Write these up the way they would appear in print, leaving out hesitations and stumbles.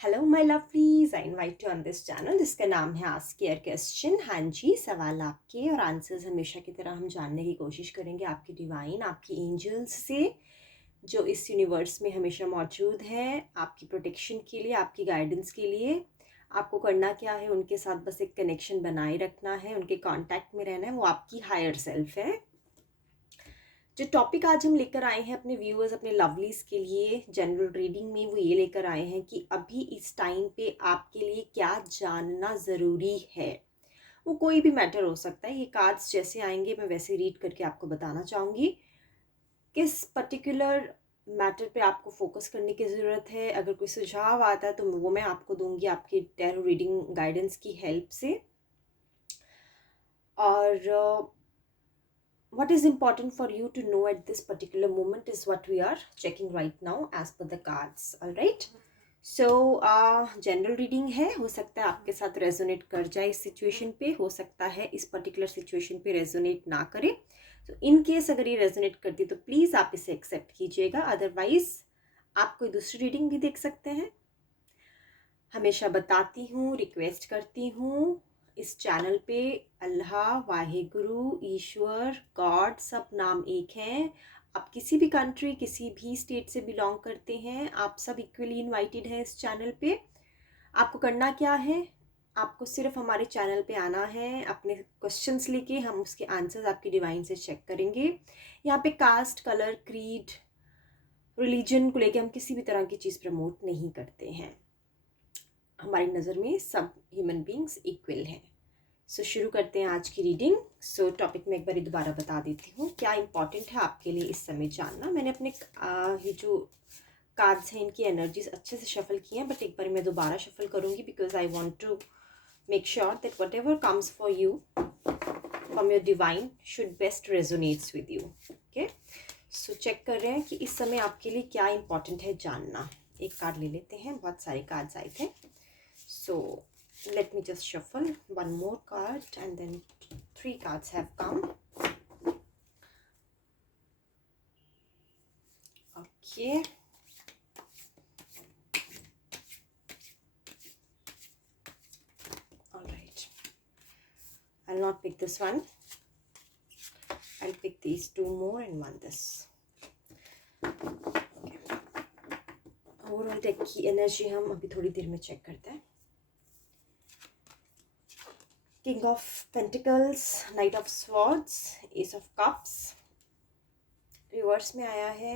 Hello my lovelies, I invite you on this channel जिसका नाम है आस्क केयर क्वेश्चन। हाँ जी, सवाल आपके और आंसर्स हमेशा की तरह हम जानने की कोशिश करेंगे आपकी डिवाइन, आपकी एंजल्स से जो इस यूनिवर्स में हमेशा मौजूद हैं, आपकी प्रोटेक्शन के लिए, आपकी गाइडेंस के लिए। आपको करना क्या है, उनके साथ बस एक कनेक्शन बनाए रखना है, उनके कांटेक्ट में रहना है। वो आपकी हायर सेल्फ है। जो टॉपिक आज हम लेकर आए हैं अपने व्यूअर्स, अपने लवलीज के लिए जनरल रीडिंग में, वो ये लेकर आए हैं कि अभी इस टाइम पे आपके लिए क्या जानना ज़रूरी है। वो कोई भी मैटर हो सकता है। ये कार्ड्स जैसे आएंगे मैं वैसे रीड करके आपको बताना चाहूँगी किस पर्टिकुलर मैटर पे आपको फोकस करने की ज़रूरत है। अगर कोई सुझाव आता है तो वो मैं आपको दूंगी आपकी टैरो रीडिंग गाइडेंस की हेल्प से। और what is important for you to know at this particular moment is what we are checking right now as per the cards. All right, so general reading है। हो सकता है आपके साथ resonate कर जाए इस सिचुएशन पे, हो सकता है इस पर्टिकुलर सिचुएशन पे रेजोनेट ना करे। तो इन केस अगर ये रेजोनेट करती तो प्लीज़ आप इसे एक्सेप्ट कीजिएगा, अदरवाइज आप कोई दूसरी रीडिंग भी देख सकते हैं। हमेशा बताती हूँ, रिक्वेस्ट करती हूँ, इस चैनल पे अल्लाह, वाहेगुरु, ईश्वर, गॉड सब नाम एक हैं। आप किसी भी कंट्री, किसी भी स्टेट से बिलोंग करते हैं, आप सब इक्वली इनवाइटेड हैं इस चैनल पे। आपको करना क्या है, आपको सिर्फ हमारे चैनल पे आना है, अपने क्वेश्चंस लेके हम उसके आंसर्स आपकी डिवाइन से चेक करेंगे। यहाँ पे कास्ट, कलर, क्रीड, रिलीजन को लेके हम किसी भी तरह की चीज़ प्रमोट नहीं करते हैं। हमारी नज़र में सब ह्यूमन बींग्स इक्वल हैं। सो शुरू करते हैं आज की रीडिंग। सो टॉपिक में एक बार दोबारा बता देती हूँ क्या इंपॉर्टेंट है आपके लिए इस समय जानना। मैंने अपने ये जो कार्ड्स हैं इनकी एनर्जीज अच्छे से शफल की हैं, बट एक बार मैं दोबारा शफल करूँगी because I want to make sure that whatever comes for you from your divine should best resonates with you. Okay, so check कर रहे हैं कि इस समय आपके लिए क्या इंपॉर्टेंट है जानना। एक कार्ड ले लेते हैं, बहुत सारे कार्ड्स आए थे। So let me just shuffle one more card and then 3 cards have come. Okay. All right. I'll not pick this one. I'll pick these 2 more and one this. Okay. Overall deck की energy हम अभी थोड़ी देर में check करते हैं। King of Pentacles, Knight of Swords, Ace of Cups, reverse में आया है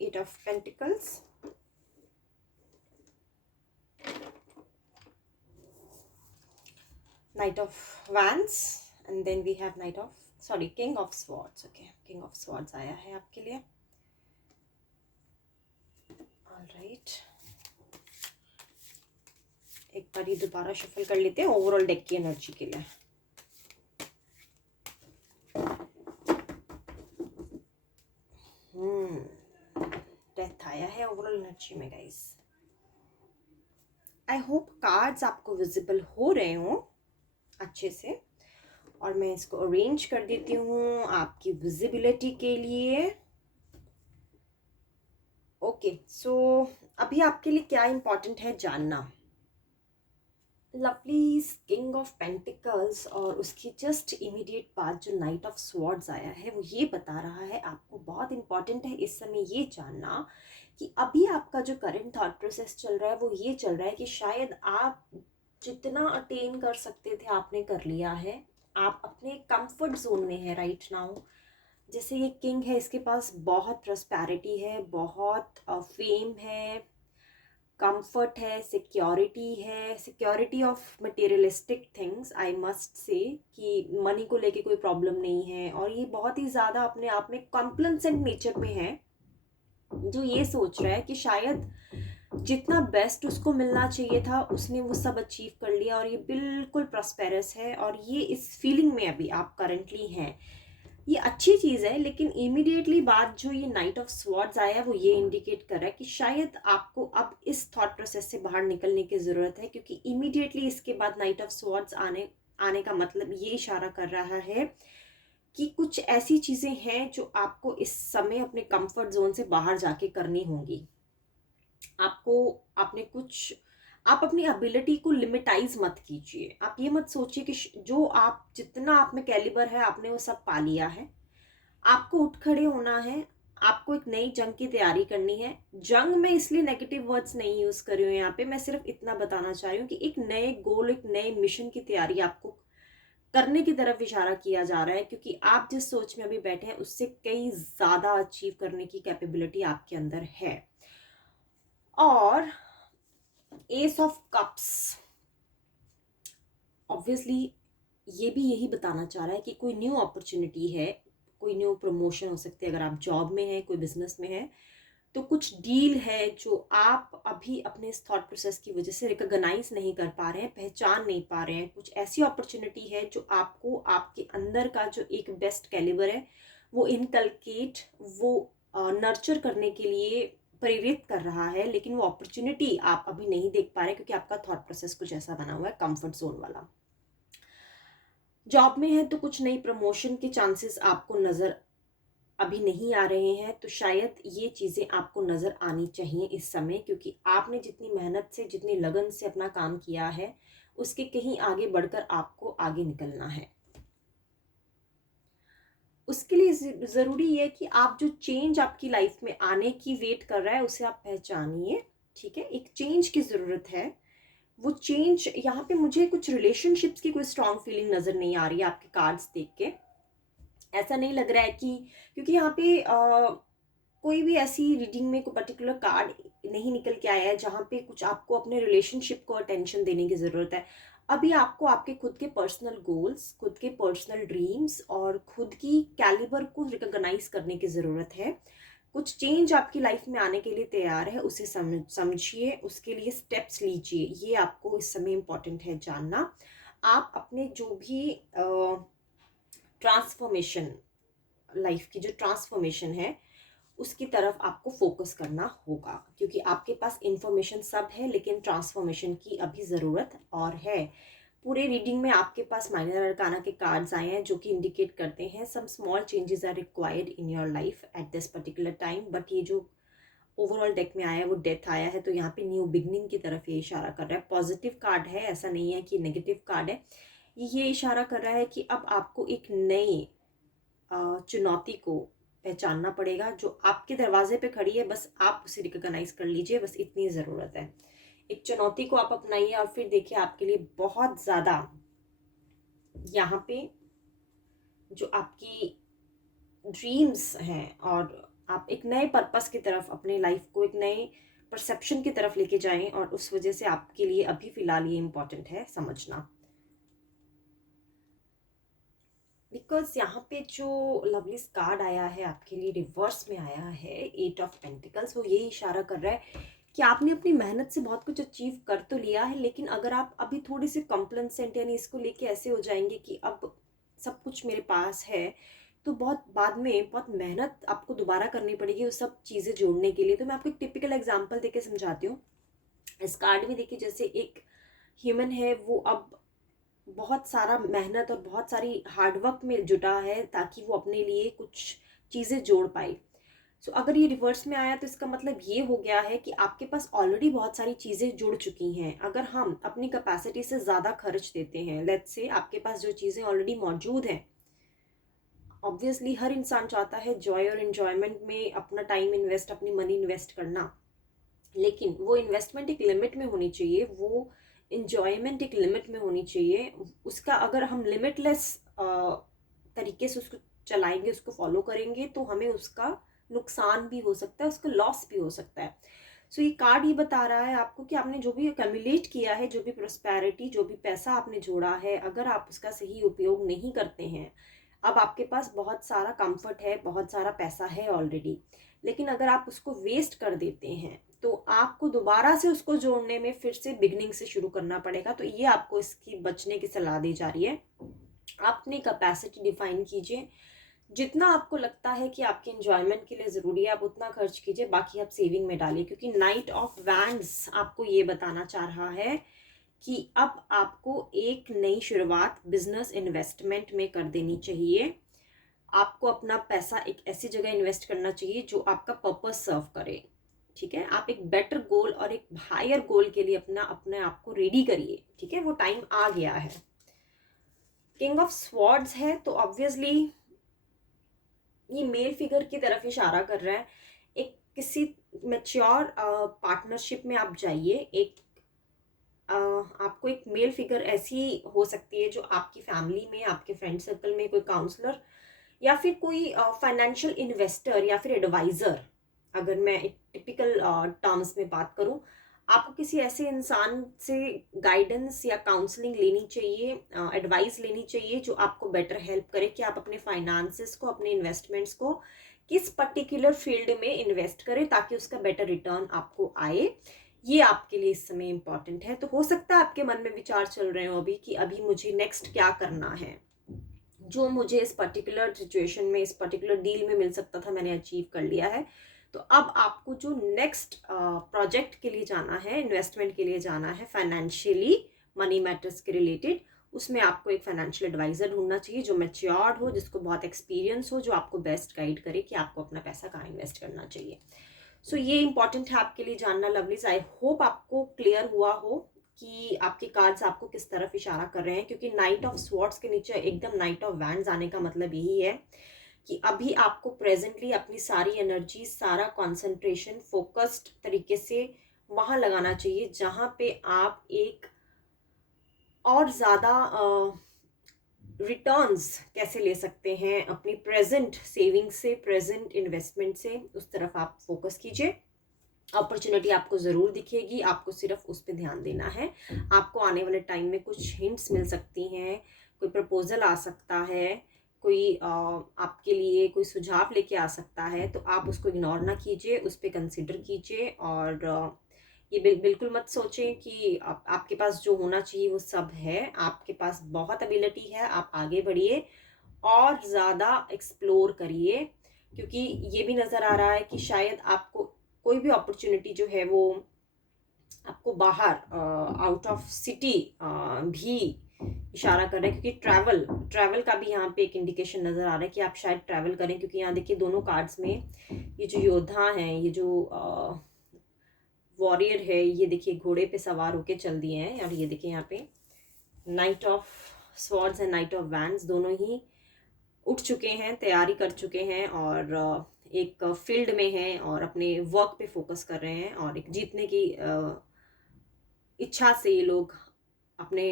8 of Pentacles, Knight of Wands, and then we have King of Swords. Okay, King of Swords आया है आपके लिए। All right, एक बार ये दोबारा शफल कर लेते हैं ओवरऑल डेक की एनर्जी के लिए। डेथ आया है ओवरऑल एनर्जी में गाइस। आई होप कार्ड्स आपको विजिबल हो रहे हो अच्छे से, और मैं इसको अरेंज कर देती हूँ आपकी विजिबिलिटी के लिए। ओके, सो अभी आपके लिए क्या इंपॉर्टेंट है जानना। लवलीज, किंग ऑफ पेंटिकल्स और उसकी जस्ट इमीडिएट बाद जो नाइट ऑफ स्वॉर्ड्स आया है वो ये बता रहा है आपको बहुत इंपॉर्टेंट है इस समय ये जानना कि अभी आपका जो करंट थॉट प्रोसेस चल रहा है वो ये चल रहा है कि शायद आप जितना अटेन कर सकते थे आपने कर लिया है, आप अपने कंफर्ट जोन में है राइट नाउ। जैसे ये किंग है, इसके पास बहुत प्रॉस्पेरिटी है, बहुत फेम है, कंफर्ट है, सिक्योरिटी है, security of materialistic things. I must say कि मनी को लेके कोई प्रॉब्लम नहीं है, और ये बहुत ही ज़्यादा अपने आप में कॉम्प्लेसेंट नेचर में है, जो ये सोच रहा है कि शायद जितना बेस्ट उसको मिलना चाहिए था उसने वो सब अचीव कर लिया, और ये बिल्कुल प्रॉस्पेरस है, और ये इस फीलिंग में अभी आप करंटली हैं। ये अच्छी चीज़ है, लेकिन इमीडिएटली बाद जो ये नाइट ऑफ स्वॉर्ड्स आया है वो ये इंडिकेट कर रहा है कि शायद आपको अब इस थॉट प्रोसेस से बाहर निकलने की ज़रूरत है, क्योंकि इमीडिएटली इसके बाद नाइट ऑफ स्वॉर्ड्स आने का मतलब ये इशारा कर रहा है कि कुछ ऐसी चीज़ें हैं जो आपको इस समय अपने कंफर्ट जोन से बाहर जाके करनी होंगी। आपको आपने कुछ आप अपनी एबिलिटी को लिमिटाइज मत कीजिए। आप ये मत सोचिए कि जो आप जितना आप में कैलिबर है आपने वो सब पा लिया है। आपको उठ खड़े होना है। आपको एक नई जंग की तैयारी करनी है। जंग में इसलिए नेगेटिव वर्ड्स नहीं यूज कर रही हूँ यहाँ पे, मैं सिर्फ इतना बताना चाह रही हूँ कि एक नए गोल, एक नए मिशन की तैयारी आपको करने की तरफ इशारा किया जा रहा है, क्योंकि आप जिस सोच में अभी बैठे हैं उससे कई ज्यादा अचीव करने की कैपेबिलिटी आपके अंदर है। और एस ऑफ कप्स ऑब्वियसली ये भी यही बताना चाह रहा है कि कोई न्यू अपॉर्चुनिटी है, कोई न्यू प्रमोशन हो सकती है। अगर आप जॉब में हैं, कोई बिजनेस में है, तो कुछ डील है जो आप अभी अपने इस थॉट प्रोसेस की वजह से रिकॉग्नाइज नहीं कर पा रहे हैं, पहचान नहीं पा रहे हैं। कुछ ऐसी अपॉर्चुनिटी है जो आपको आपके अंदर का जो एक बेस्ट कैलिबर है वो इनकलकेट, वो नर्चर करने के लिए प्रेरित कर रहा है, लेकिन वो अपॉर्चुनिटी आप अभी नहीं देख पा रहे क्योंकि आपका थॉट प्रोसेस कुछ ऐसा बना हुआ है कंफर्ट जोन वाला। जॉब में है तो कुछ नई प्रमोशन के चांसेस आपको नजर अभी नहीं आ रहे हैं, तो शायद ये चीज़ें आपको नज़र आनी चाहिए इस समय, क्योंकि आपने जितनी मेहनत से, जितनी लगन से अपना काम किया है उसके कहीं आगे बढ़कर आपको आगे निकलना है। उसके लिए ज़रूरी है कि आप जो चेंज आपकी लाइफ में आने की वेट कर रहा है उसे आप पहचानिए। ठीक है, एक चेंज की ज़रूरत है। वो चेंज, यहाँ पे मुझे कुछ रिलेशनशिप्स की कोई स्ट्रॉन्ग फीलिंग नज़र नहीं आ रही है आपके कार्ड्स देख के। ऐसा नहीं लग रहा है कि, क्योंकि यहाँ पे कोई भी ऐसी रीडिंग में कोई पर्टिकुलर कार्ड नहीं निकल के आया है जहाँ पे कुछ आपको अपने रिलेशनशिप को अटेंशन देने की ज़रूरत है। अभी आपको आपके खुद के पर्सनल गोल्स, खुद के पर्सनल ड्रीम्स और खुद की कैलिबर को रिकॉग्नाइज करने की ज़रूरत है। कुछ चेंज आपकी लाइफ में आने के लिए तैयार है, उसे समझिए, उसके लिए स्टेप्स लीजिए। ये आपको इस समय इम्पॉर्टेंट है जानना। आप अपने जो भी ट्रांसफॉर्मेशन, लाइफ की जो ट्रांसफॉर्मेशन है उसकी तरफ आपको फोकस करना होगा, क्योंकि आपके पास इंफॉर्मेशन सब है लेकिन ट्रांसफॉर्मेशन की अभी ज़रूरत और है। पूरे रीडिंग में आपके पास माइनर अरकाना के कार्ड्स आए हैं जो कि इंडिकेट करते हैं some small changes are required in your life at this particular time, but ये जो ओवरऑल डेक में आया है वो डेथ आया है, तो यहाँ पे न्यू बिगनिंग की तरफ ये इशारा कर रहा है। पॉजिटिव कार्ड है, ऐसा नहीं है कि नेगेटिव कार्ड है। ये इशारा कर रहा है कि अब आपको एक नई चुनौती को पहचानना पड़ेगा जो आपके दरवाजे पे खड़ी है, बस आप उसे रिकॉग्नाइज कर लीजिए, बस इतनी ज़रूरत है। एक चुनौती को आप अपनाइए और फिर देखिए आपके लिए बहुत ज़्यादा यहाँ पे जो आपकी ड्रीम्स हैं और आप एक नए पर्पस की तरफ अपने लाइफ को एक नए परसेप्शन की तरफ लेके जाएं, और उस वजह से आपके लिए अभी फ़िलहाल ये इम्पॉर्टेंट है समझना। बिकॉज यहाँ पे जो लवली कार्ड आया है आपके लिए रिवर्स में आया है, 8 ऑफ पेंटिकल्स, वो ये इशारा कर रहा है कि आपने अपनी मेहनत से बहुत कुछ अचीव कर तो लिया है, लेकिन अगर आप अभी थोड़ी सी कॉम्प्लेसेंट यानी इसको लेके ऐसे हो जाएंगे कि अब सब कुछ मेरे पास है, तो बहुत बाद में बहुत मेहनत आपको दोबारा करनी पड़ेगी वो सब चीज़ें जोड़ने के लिए। तो मैं आपको एक टिपिकल एग्जाम्पल देके समझाती हूँ। इस कार्ड में देखिए, जैसे एक ह्यूमन है, वो अब बहुत सारा मेहनत और बहुत सारी हार्डवर्क में जुटा है ताकि वो अपने लिए कुछ चीज़ें जोड़ पाए। सो अगर ये रिवर्स में आया तो इसका मतलब ये हो गया है कि आपके पास ऑलरेडी बहुत सारी चीज़ें जुड़ चुकी हैं। अगर हम अपनी कैपेसिटी से ज़्यादा खर्च देते हैं, लेट्स से आपके पास जो चीज़ें ऑलरेडी मौजूद हैं, ऑब्वियसली हर इंसान चाहता है जॉय और इन्जॉयमेंट में अपना टाइम इन्वेस्ट, अपनी मनी इन्वेस्ट करना, लेकिन वो इन्वेस्टमेंट एक लिमिट में होनी चाहिए, वो इंजॉयमेंट एक लिमिट में होनी चाहिए। उसका अगर हम लिमिटलेस तरीके से उसको चलाएंगे, उसको फॉलो करेंगे, तो हमें उसका नुकसान भी हो सकता है, उसका लॉस भी हो सकता है। सो ये कार्ड ये बता रहा है आपको कि आपने जो भी कम्युलेट किया है, जो भी प्रोस्पैरिटी, जो भी पैसा आपने जोड़ा है, अगर आप उसका सही उपयोग नहीं करते हैं, अब आपके पास बहुत सारा कंफर्ट है, बहुत सारा पैसा है ऑलरेडी, लेकिन अगर आप उसको वेस्ट कर देते हैं तो आपको दोबारा से उसको जोड़ने में फिर से बिगनिंग से शुरू करना पड़ेगा। तो ये आपको इसकी बचने की सलाह दी जा रही है। अपनी कैपेसिटी डिफाइन कीजिए, जितना आपको लगता है कि आपके एंजॉयमेंट के लिए ज़रूरी है आप उतना खर्च कीजिए, बाकी आप सेविंग में डालिए, क्योंकि नाइट ऑफ वैंड्स आपको ये बताना चाह रहा है कि अब आपको एक नई शुरुआत बिजनेस इन्वेस्टमेंट में कर देनी चाहिए। आपको अपना पैसा एक ऐसी जगह इन्वेस्ट करना चाहिए जो आपका पर्पस सर्व करे। ठीक है। आप एक बेटर गोल और एक हायर गोल के लिए अपने आप को रेडी करिए, ठीक है। वो टाइम आ गया है। किंग ऑफ स्वॉर्ड्स है तो ऑब्वियसली ये मेल फिगर की तरफ इशारा कर रहा है। एक किसी मैच्योर पार्टनरशिप में आप जाइए। आपको एक मेल फिगर ऐसी हो सकती है जो आपकी फैमिली में, आपके फ्रेंड सर्कल में कोई काउंसलर या फिर कोई फाइनेंशियल इन्वेस्टर या फिर एडवाइज़र, अगर मैं एक टिपिकल टर्म्स में बात करूं, आपको किसी ऐसे इंसान से गाइडेंस या काउंसलिंग लेनी चाहिए, एडवाइस लेनी चाहिए जो आपको बेटर हेल्प करे कि आप अपने फाइनेंसेस को, अपने इन्वेस्टमेंट्स को किस पर्टिकुलर फील्ड में इन्वेस्ट करें ताकि उसका बेटर रिटर्न आपको आए। ये आपके लिए इस समय इम्पॉर्टेंट है। तो हो सकता है आपके मन में विचार चल रहे हो अभी कि अभी मुझे नेक्स्ट क्या करना है, जो मुझे इस पर्टिकुलर सिचुएशन में, इस पर्टिकुलर डील में मिल सकता था, मैंने अचीव कर लिया है। तो अब आपको जो नेक्स्ट प्रोजेक्ट के लिए जाना है, इन्वेस्टमेंट के लिए जाना है, फाइनेंशियली मनी मैटर्स के रिलेटेड, उसमें आपको एक फाइनेंशियल एडवाइजर ढूंढना चाहिए जो मैच्योर्ड हो, जिसको बहुत एक्सपीरियंस हो, जो आपको बेस्ट गाइड करे कि आपको अपना पैसा कहाँ इन्वेस्ट करना चाहिए। सो ये इंपॉर्टेंट है आपके लिए जानना लवलीज। आई होप आपको क्लियर हुआ हो कि आपके कार्ड्स आपको किस तरफ इशारा कर रहे हैं, क्योंकि नाइट ऑफ स्वॉर्ड्स के नीचे एकदम नाइट ऑफ वैंड्स आने का मतलब यही है कि अभी आपको प्रेजेंटली अपनी सारी एनर्जी, सारा कंसंट्रेशन फोकस्ड तरीके से वहां लगाना चाहिए जहां पे आप एक और ज़्यादा रिटर्न्स कैसे ले सकते हैं अपनी प्रेजेंट सेविंग से, प्रेजेंट इन्वेस्टमेंट से, उस तरफ आप फोकस कीजिए। अपॉर्चुनिटी आपको ज़रूर दिखेगी, आपको सिर्फ उस पर ध्यान देना है। आपको आने वाले टाइम में कुछ हिंट्स मिल सकती हैं, कोई प्रपोजल आ सकता है, कोई आपके लिए कोई सुझाव लेके आ सकता है, तो आप उसको इग्नोर ना कीजिए, उस पर कंसिडर कीजिए। और ये बिल्कुल मत सोचें कि आपके पास जो होना चाहिए वो सब है। आपके पास बहुत एबिलिटी है, आप आगे बढ़िए और ज़्यादा एक्सप्लोर करिए, क्योंकि ये भी नज़र आ रहा है कि शायद आपको कोई भी अपॉर्चुनिटी जो है वो आपको बाहर आउट ऑफ सिटी भी इशारा कर रहे हैं, क्योंकि ट्रैवल का भी यहाँ पे एक इंडिकेशन नज़र आ रहा है कि आप शायद ट्रैवल करें। क्योंकि यहाँ देखिए दोनों कार्ड्स में ये जो योद्धा हैं, ये जो वॉरियर है, ये देखिए घोड़े पे सवार होके चल दिए हैं। और ये देखिए यहाँ पे night of swords and night of wands दोनों ही उठ चुके हैं, तैयारी कर चुके हैं और एक फील्ड में हैं और अपने वर्क पे फोकस कर रहे हैं और एक जीतने की इच्छा से ये लोग अपने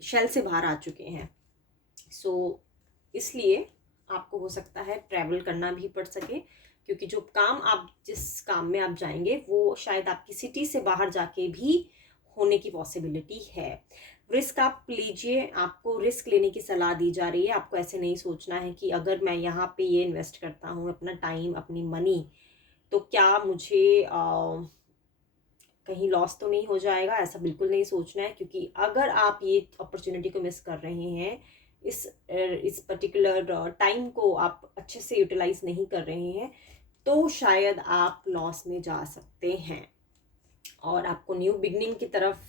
शेल से बाहर आ चुके हैं। सो इसलिए आपको हो सकता है ट्रैवल करना भी पड़ सके, क्योंकि जो काम आप, जिस काम में आप जाएंगे वो शायद आपकी सिटी से बाहर जाके भी होने की पॉसिबिलिटी है। रिस्क आप लीजिए, आपको रिस्क लेने की सलाह दी जा रही है। आपको ऐसे नहीं सोचना है कि अगर मैं यहाँ पे ये इन्वेस्ट करता हूँ अपना टाइम, अपनी मनी, तो क्या मुझे कहीं लॉस तो नहीं हो जाएगा, ऐसा बिल्कुल नहीं सोचना है। क्योंकि अगर आप ये अपॉर्चुनिटी को मिस कर रहे हैं, इस पर्टिकुलर टाइम को आप अच्छे से यूटिलाइज नहीं कर रहे हैं, तो शायद आप लॉस में जा सकते हैं और आपको न्यू बिगनिंग की तरफ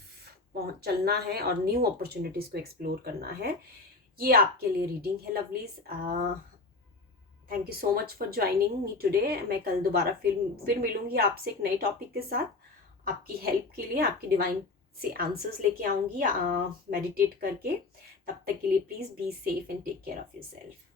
चलना है और न्यू अपॉर्चुनिटीज़ को एक्सप्लोर करना है। ये आपके लिए रीडिंग है lovelies. Thank you so much for joining me today. मैं कल दोबारा फिर मिलूंगी आपसे एक नए टॉपिक के साथ। आपकी हेल्प के लिए, आपकी डिवाइन से आंसर्स लेके आऊँगी मेडिटेट करके। तब तक के लिए please be safe and take care of yourself.